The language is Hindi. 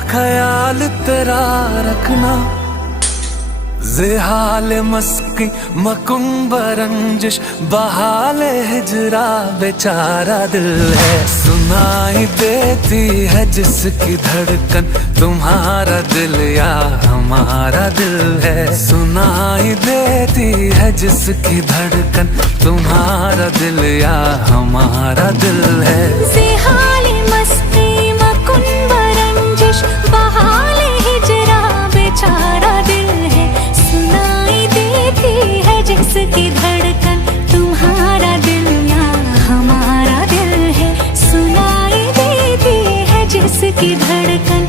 ख्याल तेरा रखना, ज़ेहाल मस्की मकुम्ब रंजिश बहाल हिजरा बेचारा दिल है। सुनाई देती है जिसकी धड़कन तुम्हारा दिल या हमारा दिल है। सुनाई देती है जिसकी धड़कन तुम्हारा दिल या हमारा दिल है। ज़ेहाल मस्ती मकुम्ब रंजिश बहाल हिजरा बेचारा दिल है। सुनाई देती है जिसकी धड़कन तुम्हारा दिल या हमारा दिल है। सुनाई देती है जिसकी धड़कन